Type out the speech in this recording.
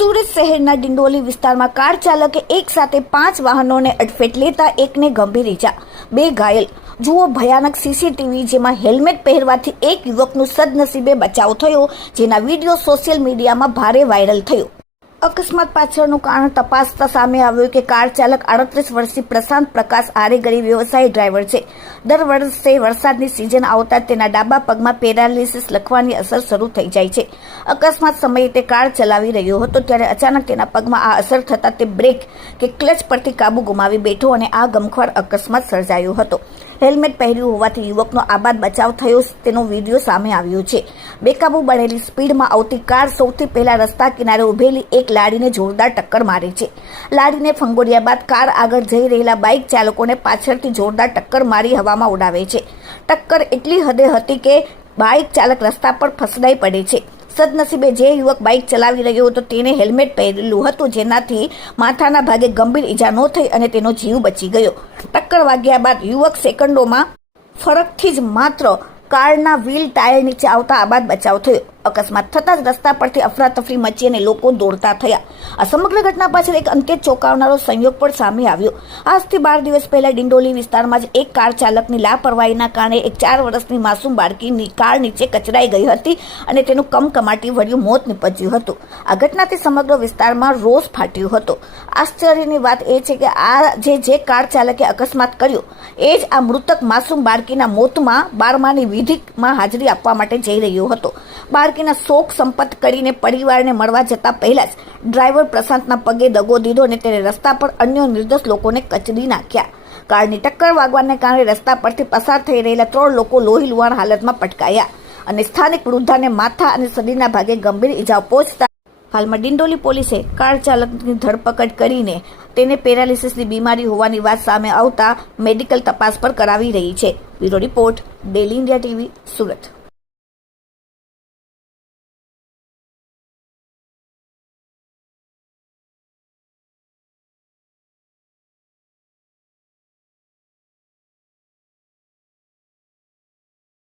સુરત શહેરના ડિંડોલી વિસ્તારમાં કાર ચાલકે એક સાથે 5 વાહનોને અડફેટ લેતા એકને ગંભીર ઈજા, 2 ઘાયલ. જુઓ ભયાનક સીસીટીવી, જેમાં હેલ્મેટ પહેરવાથી એક યુવકનું સદનસીબે બચાવ થયો, જેના વિડીયો સોશિયલ મીડિયામાં ભારે વાયરલ થયો. અકસ્માત પાછળનું કારણ તપાસતા સામે આવ્યું કે કાર ચાલક 38 વર્ષીય પ્રશાંત પ્રકાશ આરે ગરીબ વ્યવસાયી ડ્રાઈવર છે. દર વર્ષે વરસાદની સિઝન આવતા તેના ડાબા પગમાં પેરાલિસિસ લખવાની અસર શરૂ થઈ જાય છે. અકસ્માત સમયે તે કાર ચલાવી રહ્યો હતો ત્યારે અચાનક તેના પગમાં આ અસર થતાં તે બ્રેક કે ક્લચ પરથી કાબુ ગુમાવી બેઠો અને આ ગમખ્વાર અકસ્માત સર્જાયો હતો. હેલ્મેટ પહેર્યું હોવાથી યુવકનો આબાદ બચાવ થયો તેનો વિડીયો સામે આવ્યો છે. બેકાબુ બનેલી સ્પીડમાં આવતી કાર સૌથી પહેલા રસ્તા કિનારે ઉભેલી એક લારીને જોરદાર ટક્કર મારે છે. લારીને ફંગોળ્યા બાદ કાર આગળ જઈ રહેલા બાઇક ચાલકોને પાછળથી જોરદાર ટક્કર મારી હવામાં ઉડાવે છે. ટક્કર એટલી હદે હતી કે બાઇક ચાલક રસ્તા પર ફસડાઈ પડે છે. સદનસીબે જે યુવક બાઇક ચલાવી રહ્યો હતો તેને હેલ્મેટ પહેરેલું હતું, જેનાથી માથાના ભાગે ગંભીર ઈજા ન થઈ અને તેનો જીવ બચી ગયો. ટક્કર વાગ્યા બાદ યુવક સેકન્ડોમાં ફરકથી જ માત્ર કારના વ્હીલ ટાયર નીચે આવતા આબાદ બચાવ થયો. અકસ્માત થતાં જ રસ્તા પરથી અફરાતફરી મચી અને લોકો દોડતા થયા. આ સમગ્ર ઘટના પાછળ એક અંત્યત ચોંકાવનારો સંયોગ પણ સામે આવ્યો. આજથી 12 દિવસ પહેલા ડિંડોલી વિસ્તારમાં જ એક કાર ચાલકની લાપરવાહીના કારણે એક 4 વર્ષની માસૂમ બાળકીની કાર નીચે કચડાઈ ગઈ હતી અને તેનું કમકમાટી ભર્યું મોત નીપજ્યું હતું. આ ઘટનાથી સમગ્ર વિસ્તારમાં રોષ ફાટ્યો હતો. આશ્ચર્યની વાત એ છે કે આ જે કાર ચાલકે અકસ્માત કર્યો એ જ આ મૃતક માસૂમ બાળકીના મોતમાં 12માની વિધિમાં હાજરી આપવા માટે જઈ રહ્યો હતો. બાળકીના શોક સંપત કરીને પરિવારને મળવા જતા પહેલા જ ડ્રાઈવર પ્રશાંતના પગે દગો દીધો અને તેને રસ્તા પર અન્ય નિર્દોષ લોકોને કચડી નાખ્યા. કારની ટક્કર વાગવાને કારણે રસ્તા પરથી પસાર થઈ રહેલા 3 લોકો લોહી લુહાણ હાલતમાં પટકાયા અને સ્થાનિક વૃદ્ધાને માથા અને શરીરના ભાગે ગંભીર ઈજાઓ પહોંચતા હાલમાં ડિંડોલી પોલીસે કાર ચાલકની ધરપકડ કરીને તેને પેરાલિસિસની બીમારી હોવાની વાત સામે આવતા મેડિકલ તપાસ પર કરાવી રહી છે. Bureau report, daily India TV, Surat.